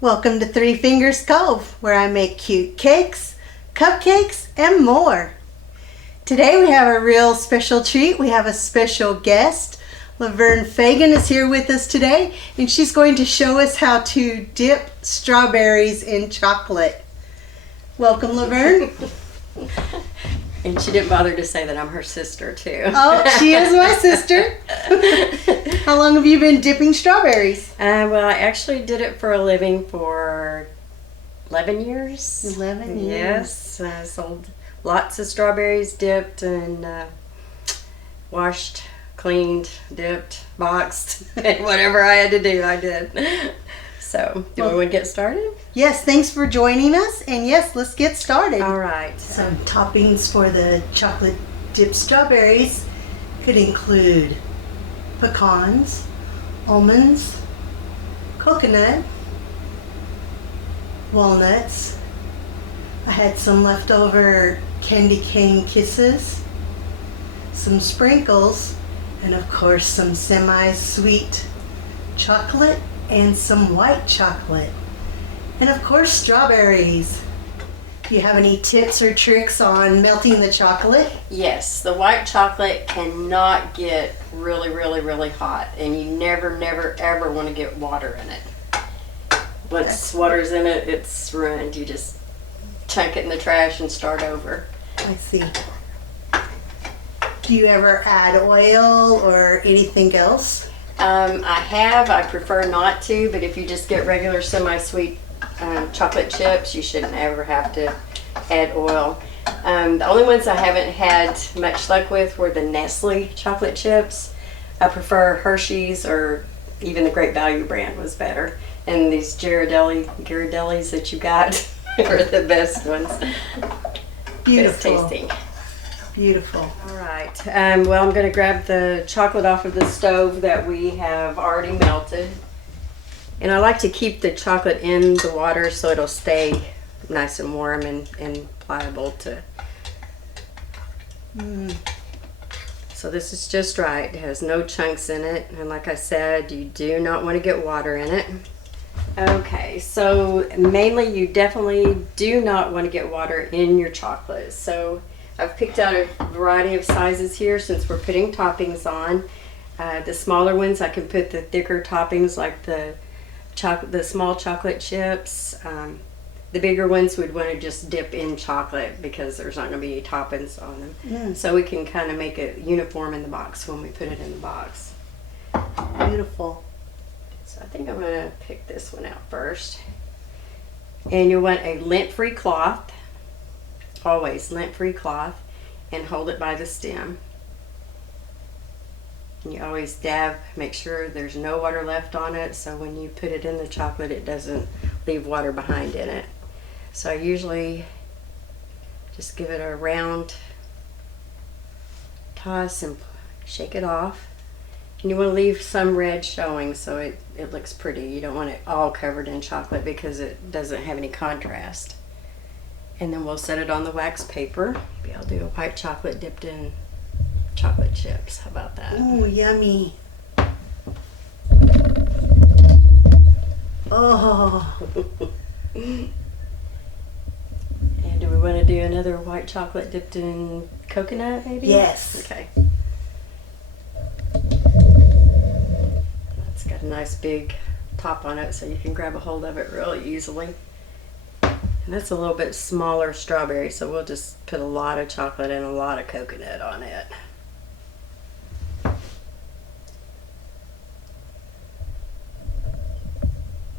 Welcome to Three Fingers Cove, where I make cute cakes, cupcakes, and more. Today we have a real special treat. We have a special guest. Laverne Fagan is here with us today, and she's going to show us how to dip strawberries in chocolate. Welcome, Laverne. And she didn't bother to say that I'm her sister, too. Oh, she is my sister. How long have you been dipping strawberries? Well, I actually did it for a living for 11 years. 11 years. Yes. I sold lots of strawberries, dipped and washed, cleaned, dipped, boxed, and whatever I had to do, I did. So, do we want to get started? Yes, thanks for joining us. And yes, let's get started. All right. Some toppings for the chocolate dipped strawberries could include pecans, almonds, coconut, walnuts. I had some leftover candy cane kisses, some sprinkles, and of course some semi-sweet chocolate and some white chocolate. And of course strawberries. Do you have any tips or tricks on melting the chocolate? Yes, the white chocolate cannot get really, really, really hot, and you never, ever want to get water in it. Once water's in it, it's ruined. You just chunk it in the trash and start over. I see. Do you ever add oil or anything else? I prefer not to, but if you just get regular semi-sweet chocolate chips, you shouldn't ever have to add oil. The only ones I haven't had much luck with were the Nestle chocolate chips. I prefer Hershey's, or even the Great Value brand was better. And these Ghirardellis that you got are the best ones. Beautiful. Best tasting. Beautiful. All right. Well, I'm going to grab the chocolate off of the stove that we have already melted. And I like to keep the chocolate in the water so it'll stay nice and warm and pliable to. So this is just right. It has no chunks in it. And like I said, you do not want to get water in it. Okay, so mainly you definitely do not want to get water in your chocolate. So I've picked out a variety of sizes here since we're putting toppings on. The smaller ones, I can put the thicker toppings like the small chocolate chips. The bigger ones we'd want to just dip in chocolate because there's not going to be any toppings on them. So we can kind of make it uniform in the box when we put it in the box. Beautiful. So I think I'm going to pick this one out first. And you'll want a lint-free cloth. Always lint-free cloth, and hold it by the stem. And you always dab, make sure there's no water left on it, so when you put it in the chocolate it doesn't leave water behind in it. So I usually just give it a round toss and shake it off. And you want to leave some red showing so it looks pretty. You don't want it all covered in chocolate because it doesn't have any contrast. And then we'll set it on the wax paper. Maybe I'll do a white chocolate dipped in chocolate chips. How about that? Ooh, yummy. Oh. And do we want to do another white chocolate dipped in coconut maybe? Yes. Okay. That's got a nice big top on it so you can grab a hold of it really easily. And that's a little bit smaller strawberry, so we'll just put a lot of chocolate and a lot of coconut on it.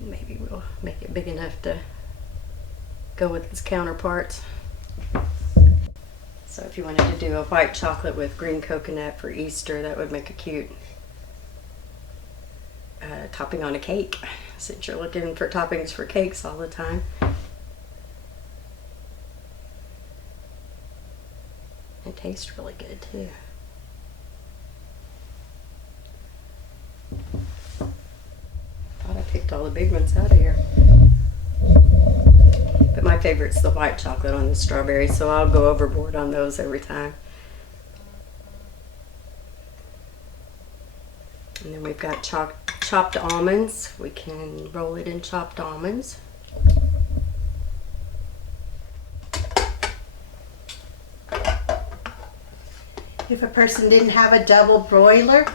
Maybe we'll make it big enough to go with its counterparts. So if you wanted to do a white chocolate with green coconut for Easter, that would make a cute topping on a cake, since you're looking for toppings for cakes all the time. It tastes really good too. Thought I picked all the big ones out of here. But my favorite's the white chocolate on the strawberry, so I'll go overboard on those every time. And then we've got chopped almonds. We can roll it in chopped almonds. If a person didn't have a double broiler,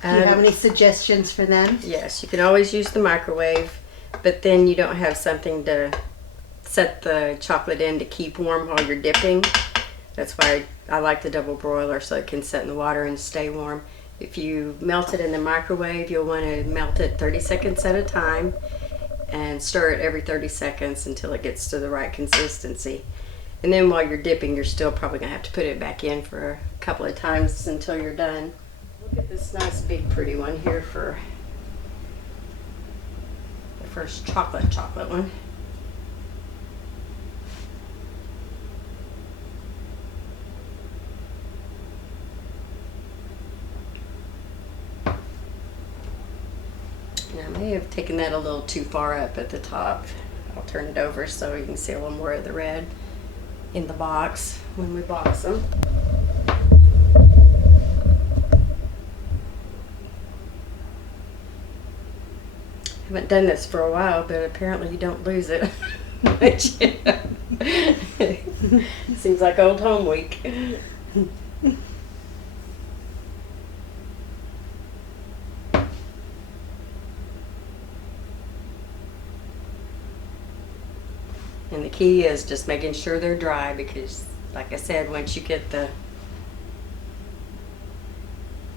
do you have any suggestions for them? Yes, you can always use the microwave, but then you don't have something to set the chocolate in to keep warm while you're dipping. That's why I like the double broiler, so it can set in the water and stay warm. If you melt it in the microwave, you'll want to melt it 30 seconds at a time and stir it every 30 seconds until it gets to the right consistency. And then while you're dipping, you're still probably going to have to put it back in for a couple of times until you're done. Look at this nice big pretty one here for the first chocolate one. And I may have taken that a little too far up at the top. I'll turn it over so you can see a little more of the red in the box when we box them. Haven't done this for a while, but apparently you don't lose it. Seems like old home week. And the key is just making sure they're dry, because like I said, once you get the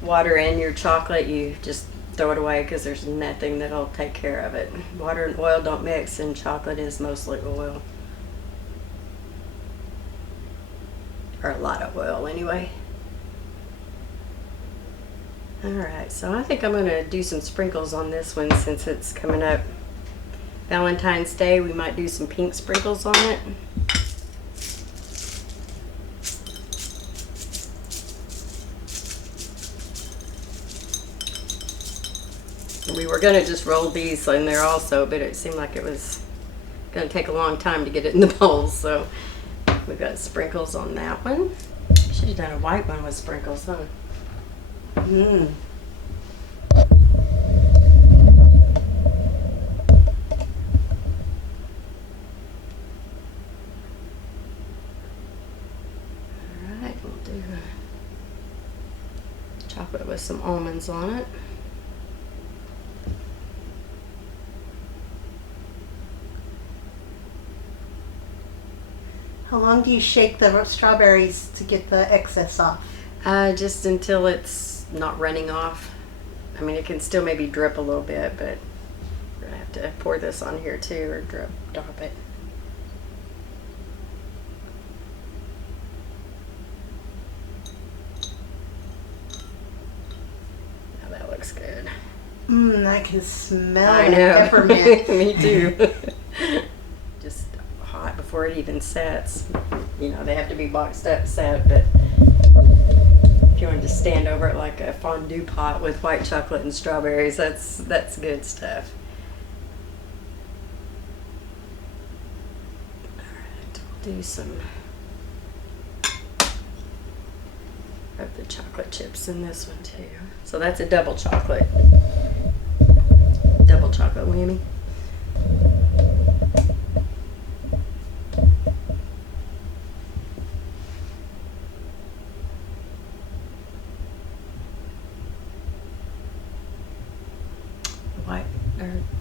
water in your chocolate, you just throw it away because there's nothing that'll take care of it. Water and oil don't mix, and chocolate is mostly oil. Or a lot of oil anyway. Alright, so I think I'm going to do some sprinkles on this one since it's coming up Valentine's Day. We might do some pink sprinkles on it. We were going to just roll these in there also, but it seemed like it was going to take a long time to get it in the bowls, so we've got sprinkles on that one. Should have done a white one with sprinkles, huh? Mmm. Alright, we'll do chocolate with some almonds on it. How long do you shake the strawberries to get the excess off? Just until it's not running off. I mean, it can still maybe drip a little bit, but we're gonna have to pour this on here too, or drop it. Now that looks good. Mmm, I can smell I it. know. Peppermint. Me too. Just hot before it even sets. You know, they have to be boxed up set, but if you wanted to stand over it like a fondue pot with white chocolate and strawberries, that's good stuff. Alright, we'll do some of the chocolate chips in this one too. So that's a double chocolate whammy.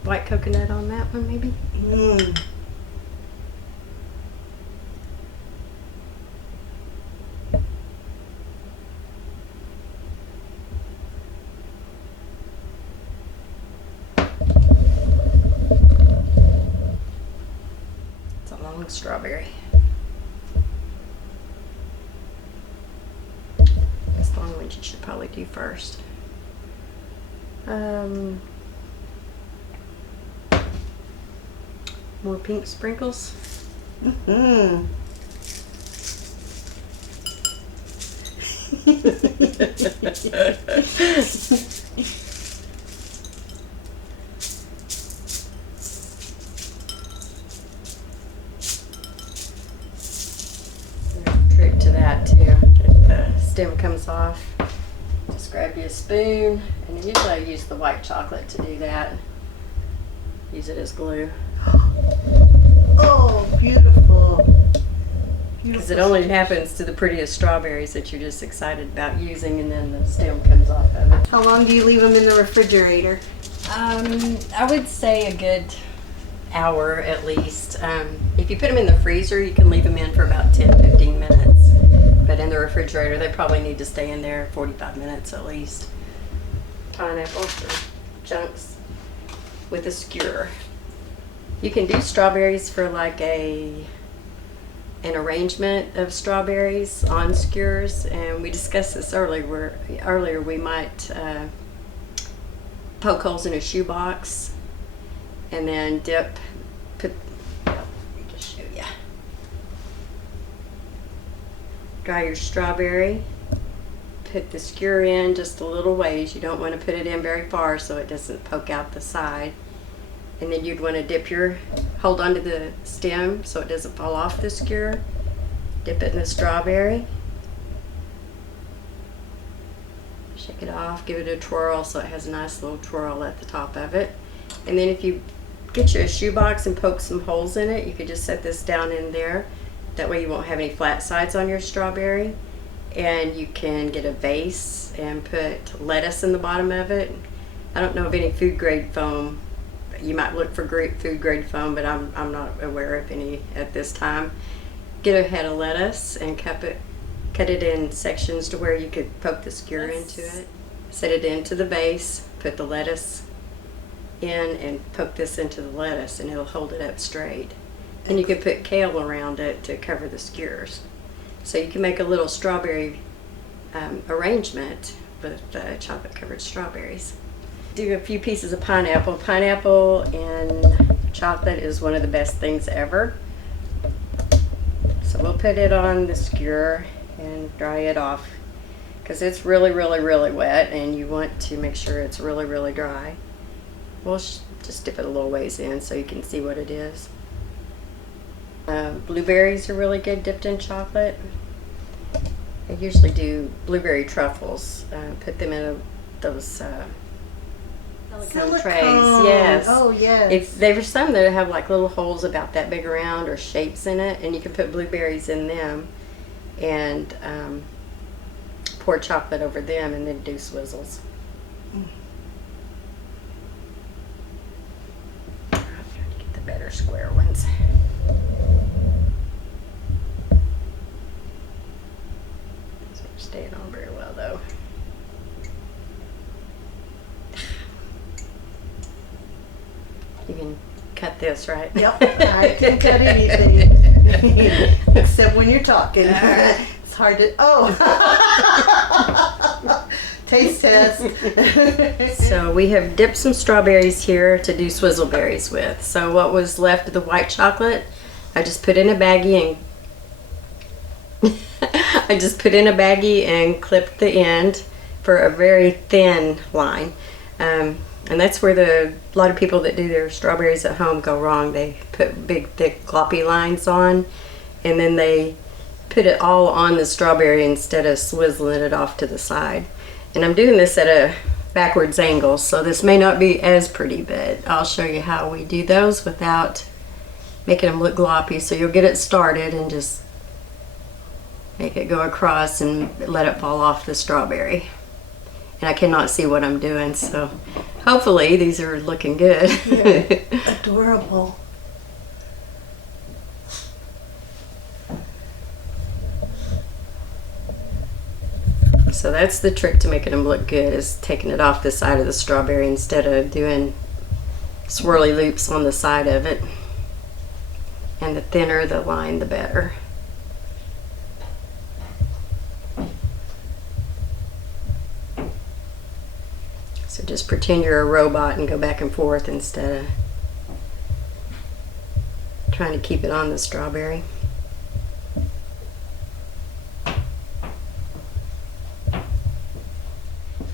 White coconut on that one, maybe? Mmm. It's a long strawberry. This long one you should probably do first. More pink sprinkles. Mm-hmm. There's a trick to that too. If the stem comes off, just grab you a spoon, and usually I use the white chocolate to do that. Use it as glue. Oh, beautiful. Because it only happens to the prettiest strawberries that you're just excited about using, and then the stem comes off of it. How long do you leave them in the refrigerator? I would say a good hour at least. If you put them in the freezer, you can leave them in for about 10-15 minutes. But in the refrigerator, they probably need to stay in there 45 minutes at least. Pineapple for chunks with a skewer. You can do strawberries for like an arrangement of strawberries on skewers, and we discussed this earlier. We might poke holes in a shoebox and then let me just show you. Dry your strawberry, put the skewer in just a little ways. You don't want to put it in very far so it doesn't poke out the side. And then you'd want to hold onto the stem so it doesn't fall off the skewer. Dip it in the strawberry. Shake it off, give it a twirl so it has a nice little twirl at the top of it. And then if you get you a shoebox and poke some holes in it, you could just set this down in there. That way you won't have any flat sides on your strawberry. And you can get a vase and put lettuce in the bottom of it. I don't know of any food grade foam. You might look for food grade foam, but I'm not aware of any at this time. Get a head of lettuce and cut it in sections to where you could poke the skewer into it. Set it into the base, put the lettuce in, and poke this into the lettuce, and it'll hold it up straight. And you could put kale around it to cover the skewers. So you can make a little strawberry arrangement with chocolate covered strawberries. Do a few pieces of pineapple. Pineapple and chocolate is one of the best things ever. So we'll put it on the skewer and dry it off because it's really, really, really wet, and you want to make sure it's really, really dry. We'll just dip it a little ways in so you can see what it is. Blueberries are really good dipped in chocolate. I usually do blueberry truffles. Put them in those silicone trays. Yes. Oh, yes. There's some that have like little holes about that big around or shapes in it, and you can put blueberries in them and pour chocolate over them and then do swizzles. I'm trying to get the better square ones. These aren't staying on very well though. You can cut this, right? Yep, I can cut anything except when you're talking. It's hard to. Oh, taste test. So we have dipped some strawberries here to do swizzleberries with. So what was left of the white chocolate, I just put in a baggie and clipped the end for a very thin line. And that's where a lot of people that do their strawberries at home go wrong. They put big, thick, gloppy lines on, and then they put it all on the strawberry instead of swizzling it off to the side. And I'm doing this at a backwards angle, so this may not be as pretty, but I'll show you how we do those without making them look gloppy. So you'll get it started and just make it go across and let it fall off the strawberry. And I cannot see what I'm doing, so hopefully these are looking good. Yeah, adorable. So that's the trick to making them look good, is taking it off the side of the strawberry instead of doing swirly loops on the side of it. And the thinner the line, the better. So just pretend you're a robot and go back and forth instead of trying to keep it on the strawberry.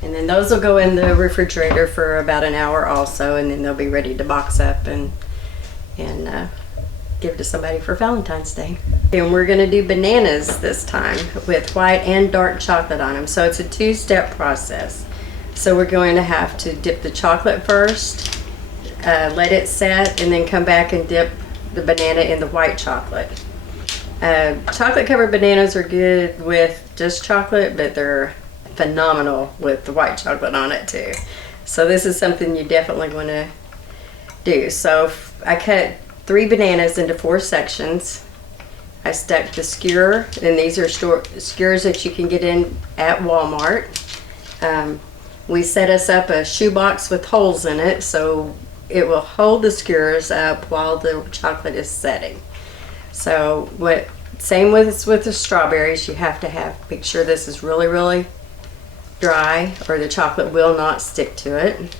And then those will go in the refrigerator for about an hour also, and then they'll be ready to box up and give to somebody for Valentine's Day. And we're gonna do bananas this time with white and dark chocolate on them. So it's a two-step process. So we're going to have to dip the chocolate first, let it set, and then come back and dip the banana in the white chocolate. Chocolate covered bananas are good with just chocolate, but they're phenomenal with the white chocolate on it too. So this is something you definitely want to do. So I cut 3 bananas into 4 sections. I stuck the skewer, and these are skewers that you can get in at Walmart. We set us up a shoebox with holes in it so it will hold the skewers up while the chocolate is setting. So same with the strawberries, you have to make sure this is really, really dry or the chocolate will not stick to it.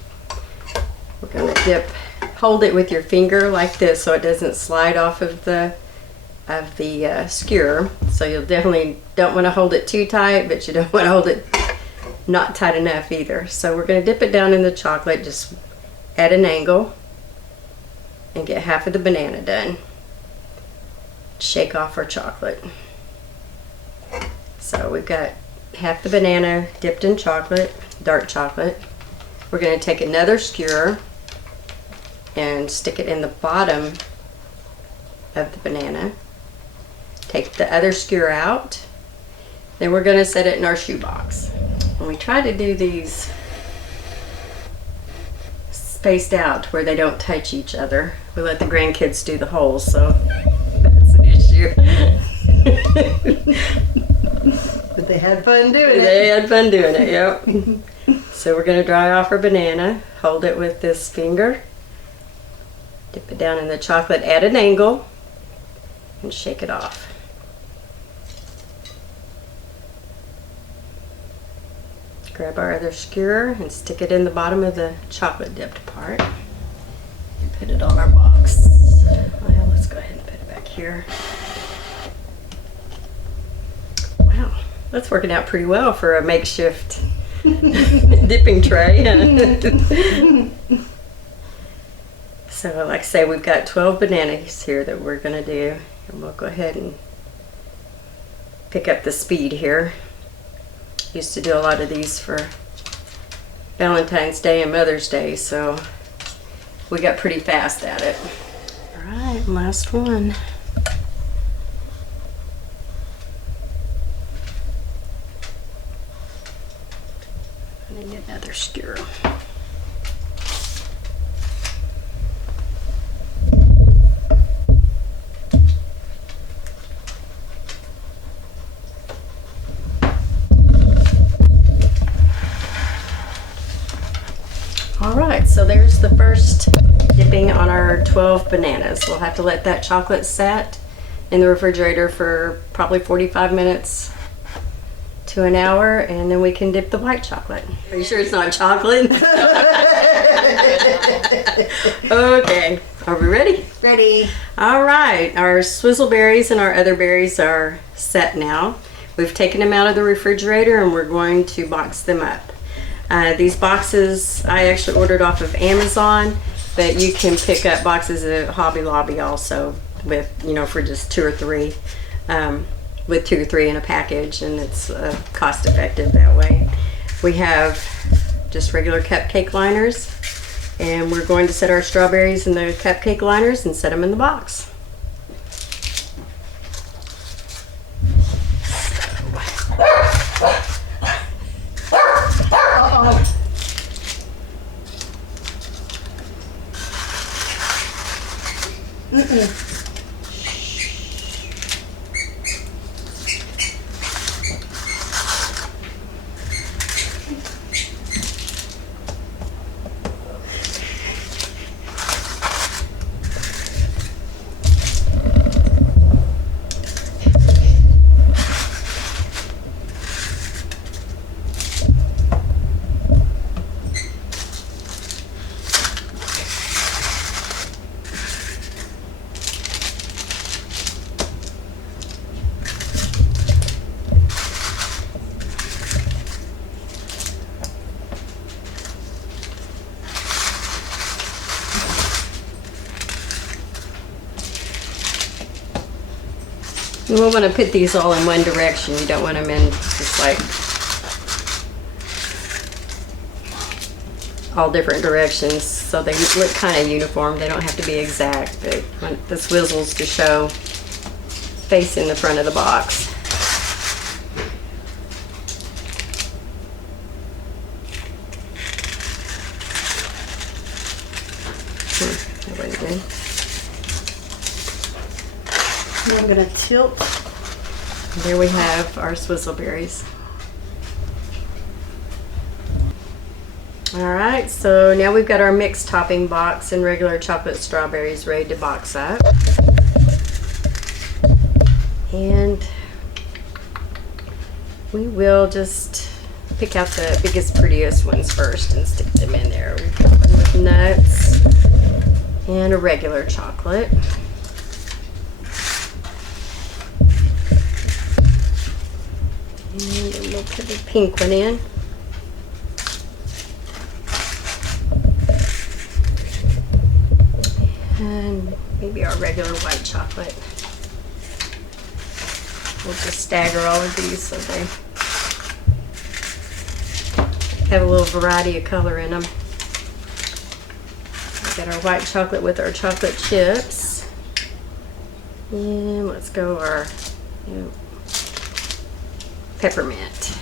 We're going to hold it with your finger like this so it doesn't slide off of the skewer. So you'll definitely don't want to hold it too tight, but you don't want to hold it not tight enough either. So we're going to dip it down in the chocolate just at an angle and get half of the banana done. Shake off our chocolate. So we've got half the banana dipped in chocolate, dark chocolate. We're going to take another skewer and stick it in the bottom of the banana. Take the other skewer out. Then we're going to set it in our shoebox. And we try to do these spaced out where they don't touch each other. We let the grandkids do the holes, so that's an issue. But they had fun doing it. They had fun doing it, yep. So we're going to dry off our banana, hold it with this finger, dip it down in the chocolate at an angle, and shake it off. Grab our other skewer and stick it in the bottom of the chocolate dipped part and put it on our box. Well, let's go ahead and put it back here. Wow, that's working out pretty well for a makeshift dipping tray. So like I say, we've got 12 bananas here that we're going to do, and we'll go ahead and pick up the speed here. Used to do a lot of these for Valentine's Day and Mother's Day, so we got pretty fast at it. All right, last one. I need another skewer. Alright, so there's the first dipping on our 12 bananas. We'll have to let that chocolate set in the refrigerator for probably 45 minutes to an hour, and then we can dip the white chocolate. Are you sure it's not chocolate? Okay, are we ready? Ready. Alright, our swizzle berries and our other berries are set now. We've taken them out of the refrigerator and we're going to box them up. These boxes I actually ordered off of Amazon, but you can pick up boxes at Hobby Lobby also with, for just 2 or 3, with 2 or 3 in a package, and it's cost effective that way. We have just regular cupcake liners, and we're going to set our strawberries in the cupcake liners and set them in the box. You won't want to put these all in one direction. You don't want them in just like all different directions, so they look kind of uniform. They don't have to be exact, but I want the swizzles to show facing the front of the box. That wasn't good. And I'm gonna tilt. There we have our swizzleberries. All right, so now we've got our mixed topping box and regular chocolate strawberries ready to box up. And we will just pick out the biggest, prettiest ones first and stick them in there. We've got one with nuts and a regular chocolate. And then we'll put the pink one in. And maybe our regular white chocolate. We'll just stagger all of these so they have a little variety of color in them. We've got our white chocolate with our chocolate chips. And let's go our peppermint.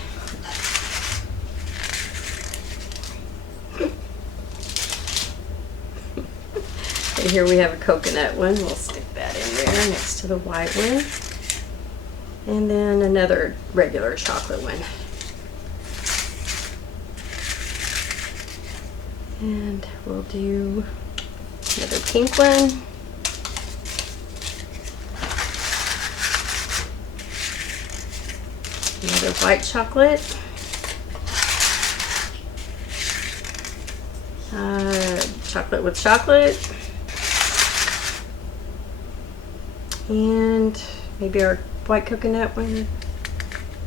And here we have a coconut one. We'll stick that in there next to the white one. And then another regular chocolate one. And we'll do another pink one. Another white chocolate. Chocolate with chocolate. And maybe our white coconut one.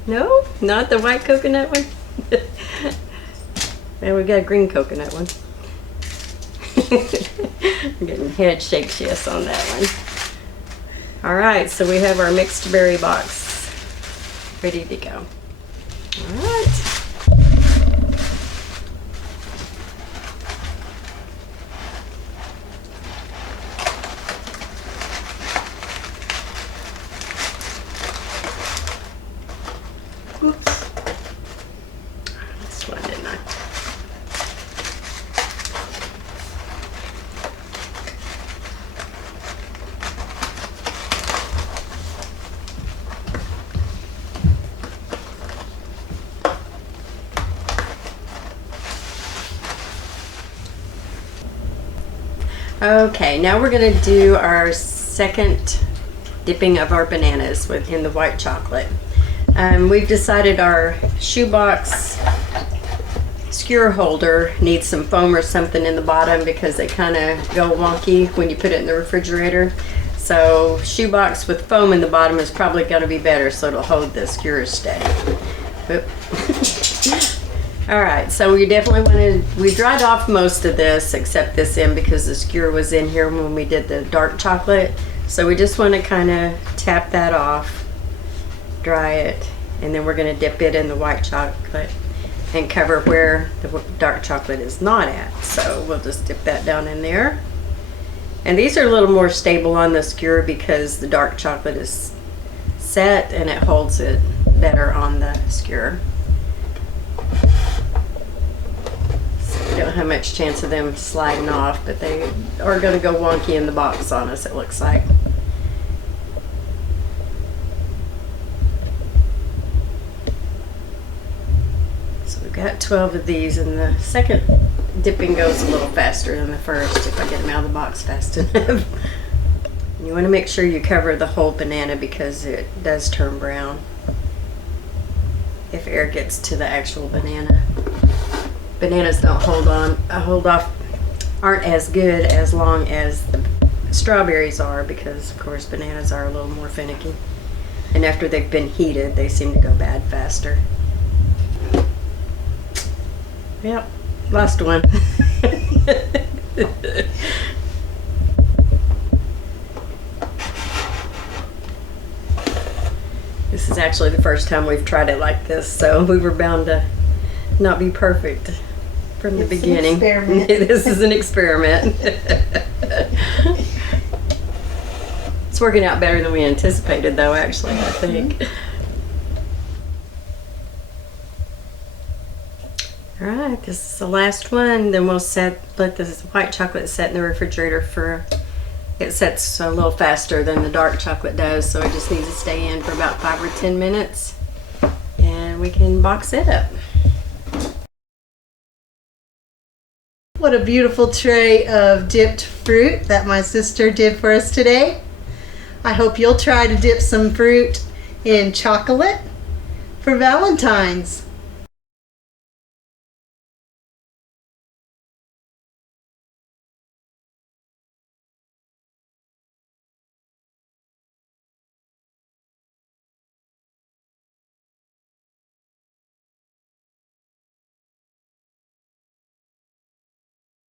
No, not the white coconut one. And we got a green coconut one. I'm getting head shakes yes on that one. All right, so we have our mixed berry box ready to go. All right. Oops. This one didn't I? Okay, now we're going to do our second dipping of our bananas in the white chocolate. We've decided our shoebox skewer holder needs some foam or something in the bottom because they kind of go wonky when you put it in the refrigerator. So shoebox with foam in the bottom is probably going to be better, so it'll hold the skewers steady. All right, so we definitely we dried off most of this except this end because the skewer was in here when we did the dark chocolate. So we just want to kind of tap that off, dry it, and then we're going to dip it in the white chocolate and cover where the dark chocolate is not at. So we'll just dip that down in there. And these are a little more stable on the skewer because the dark chocolate is set and it holds it better on the skewer. We don't have much chance of them sliding off, but they are going to go wonky in the box on us, it looks like. So we've got 12 of these, and the second dipping goes a little faster than the first if I get them out of the box fast enough. You want to make sure you cover the whole banana because it does turn brown if air gets to the actual banana. Bananas don't hold off, aren't as good as long as the strawberries are because, of course, bananas are a little more finicky. And after they've been heated, they seem to go bad faster. Yep, last one. This is actually the first time we've tried it like this, so we were bound to not be perfect from the beginning. Experiment. This is an experiment. It's working out better than we anticipated, though, actually, I think. All right, this is the last one. Then we'll let this white chocolate set in the refrigerator for, it sets a little faster than the dark chocolate does, so it just needs to stay in for about 5 or 10 minutes, and we can box it up. What a beautiful tray of dipped fruit that my sister did for us today. I hope you'll try to dip some fruit in chocolate for Valentine's.